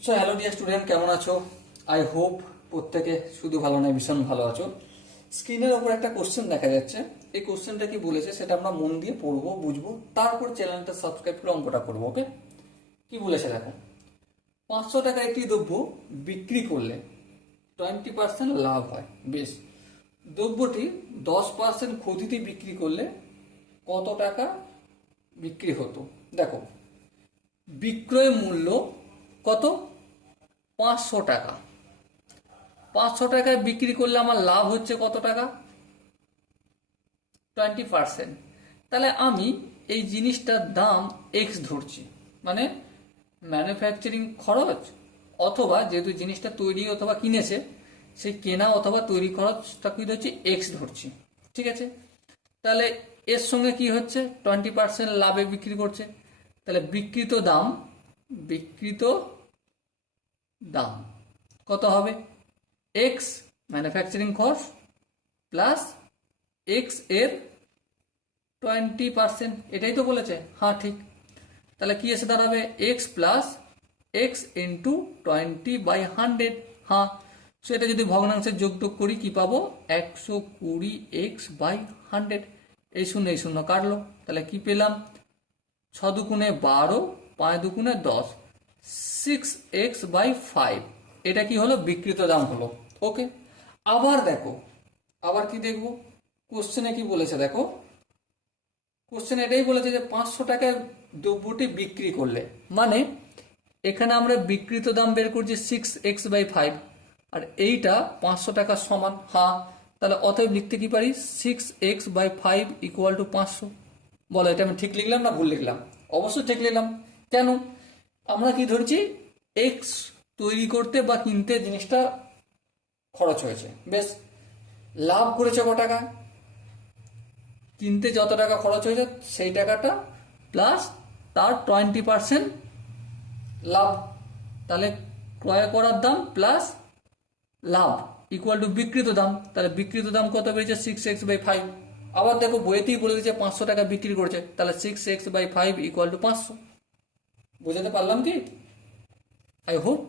So hello dear student, কেমন আছো? I hope প্রত্যেকে শুধু ভালো নয়, ভীষণ ভালো আছো। স্ক্রিনের ওপর একটা কোশ্চেন দেখা যাচ্ছে। এই কোশ্চেনটা কি বলেছে সেটা আমরা মন দিয়ে পড়বো, বুঝবো, তারপর চ্যানেলটা সাবস্ক্রাইব করে অঙ্কটা করবো। ওকে, কি বলেছে দেখো। 500 টাকা একটি দ্রব্য বিক্রি করলে 20% লাভ হয়। বেশ, দ্রব্যটি 10% ক্ষতিতে বিক্রি করলে কত টাকা বিক্রি হতো? দেখো, বিক্রয় মূল্য কত? 500 টাকা। 500 টাকায় বিক্রি করলে আমার লাভ হচ্ছে কত টাকা? 20%। তাহলে আমি এই জিনিসটার দাম এক্স ধরছি, মানে ম্যানুফ্যাকচারিং খরচ, অথবা যেহেতু জিনিসটা তৈরি অথবা কিনেছে, সেই কেনা অথবা তৈরি খরচটা কি ধরছি? এক্স ধরছি। ঠিক আছে, তাহলে এর সঙ্গে কি হচ্ছে? 20% লাভে বিক্রি করছে। তাহলে বিকৃত দাম কত হবে? X manufacturing cost plus x এর 20%। এটাই তো বলেছে। হ্যাঁ, ঠিক। তাহলে কি এসে দাঁড়াবে? X plus x into 20/100। হ্যাঁ, সো এটা যদি ভগ্নাংশের যোগটোগ করি কি পাবো? 120x/100। এই শূন্য কাটলো, তাহলে কি পেলাম? 6×2=12, 5×2=10, 6x/5। এটা কি হলো? বিক্রিত দাম হলো। ওকে, আবার দেখো, আবার কি দেখবো? কোশ্চেনে কি বলেছে দেখো। কোশ্চেন এটাই বলেছে যে 500 টাকায় দ্রব্যটি বিক্রি করলে, মানে এখানে আমরা বিক্রিত দাম বের করছি 6x/5, আর এইটা 500 টাকার সমান। হ্যাঁ, তাহলে অতএব লিখতে কি পারি? 6x/5 = 500। বলো, এটা আমি ঠিক লিখলাম না ভুল লিখলাম? অবশ্যই ঠিক লিখলাম। কেন? আমরা কি ধরছি? এক্স তৈরি করতে বা কিনতে জিনিসটা খরচ হয়েছে। বেশ, লাভ করেছে ক টাকা? কিনতে যত টাকা খরচ হয়েছে সেই টাকাটা প্লাস তার 20% লাভ। তাহলে ক্রয় করার দাম প্লাস লাভ ইকুয়াল টু বিক্রিত দাম। তাহলে বিক্রিত দাম কত বেরিয়েছে? 6x/5। আবার দেখো, বইতেই বলে দিচ্ছে 500 টাকা বিক্রি করছে, তাহলে 6x/5 = 500। বোঝাতে পারলাম কি? আই হোপ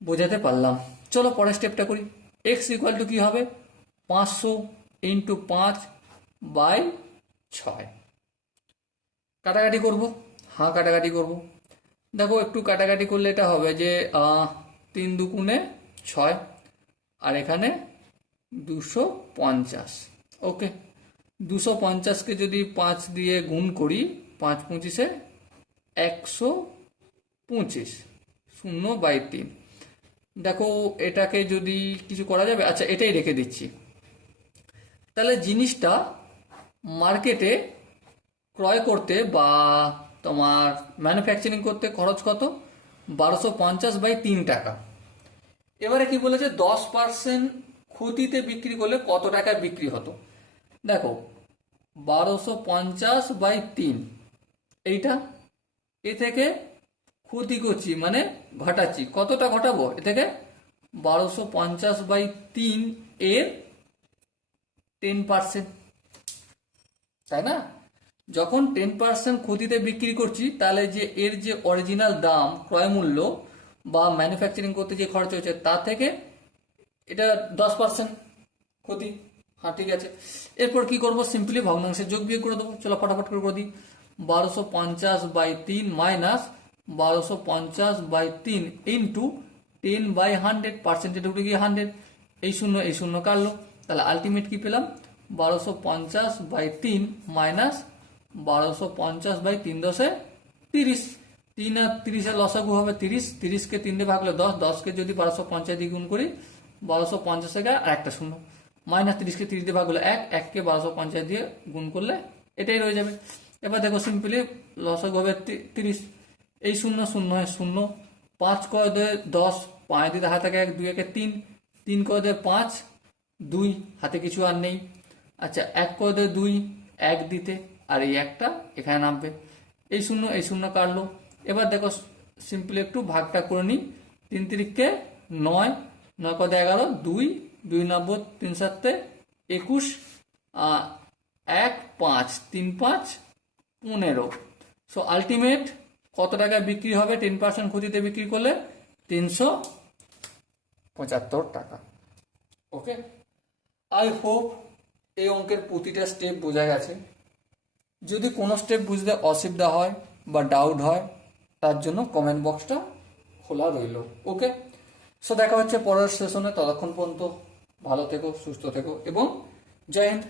বোঝাতে পারলাম। চলো পরের স্টেপটা করি। এক্স ইকুয়াল টু কি হবে? 500 ইন্টু 5/6। কাটাকাটি করব। হ্যাঁ, কাটাকাটি করব। দেখো, একটু কাটাকাটি করলে এটা হবে যে 3×2=6, আর এখানে 250। ওকে, 250কে যদি 5 দিয়ে গুণ করি, 5×5 = 125, 0/3। দেখো, এটাকে যদি কিছু করা যাবে? আচ্ছা, এটাই রেখে দিচ্ছি। তাহলে জিনিসটা মার্কেটে ক্রয় করতে বা তোমার ম্যানুফ্যাকচারিং করতে খরচ কত? 1250/3 টাকা। এবারে কি বলেছে? 10% ক্ষতিতে বিক্রি করলে কত টাকায় বিক্রি হতো? দেখো, 1250/3, এইটা এ থেকে ক্ষতি করছি, মানে ঘটাচ্ছি। কতটা ঘটাবো? এ থেকে 1250/3 এর 10%, তাই না? যখন 10% ক্ষতিতে বিক্রি করছি, তাহলে যে এর যে অরিজিনাল দাম, ক্রয় মূল্য বা ম্যানুফ্যাকচারিং করতে যে খরচ হয়েছে তার থেকে এটা 10% ক্ষতি। হ্যাঁ, ঠিক আছে। এরপর কি করব? সিম্পলি ভগ্নাংশের যোগ বিয়োগ করে দেবো। চলো ফটাফট করে দিই। 1250/3 মাইনাস 1250/3 ইন্টু 10/100। পার্সেন্টেজ উঠে গিয়ে 100। এই শূন্য কাটলো, তাহলে আলটিমেট কি পেলাম? 1250/3 মাইনাস 1250/3 × 30। 3 আর 30-এর লসাগু হবে 30। 30কে 3 দিয়ে ভাগলে 10। 10কে যদি 1250 দিয়ে গুণ করি, 1250 থেকে আর একটা শূন্য, মাইনাস 30কে 30 দিয়ে ভাগ হলো 1, 1কে 1250 দিয়ে গুণ করলে এটাই রয়ে যাবে। এবার দেখো, সিম্পলি লসাগু হবে 30। এই শূন্য শূন্য হয় শূন্য, 5 করে দেয় 10, 5 দিতে হাতে 1, 2 একে 3, 3 করে দেয় 5, 2 হাতে কিছু আর নেই। আচ্ছা, 1 করে দেয় 2, 1 দিতে, আর এই একটা এখানে নামবে। এই শূন্য কাটলো। এবার দেখো, সিম্পলি একটু ভাগটা করে নিই। 3 3-কে 9, 9 করে দেয় 11, 2, 2 9, 3 7 21, 1 5, 3 5 15। সো আলটিমেট কত টাকায় বিক্রি হবে 10% ক্ষতিতে বিক্রি করলে? 375 টাকা। ওকে, আই হোপ এই অঙ্কের প্রতিটা স্টেপ বোঝা গেছে। যদি কোনো স্টেপ বুঝতে অসুবিধা হয় বা ডাউট হয়, তার জন্য কমেন্ট বক্সটা খোলা রইল। ওকে, সো দেখা হচ্ছে পরের সেশনে। ততক্ষণ পর্যন্ত ভালো থেকো, সুস্থ থেকো এবং জয় হিন্দ।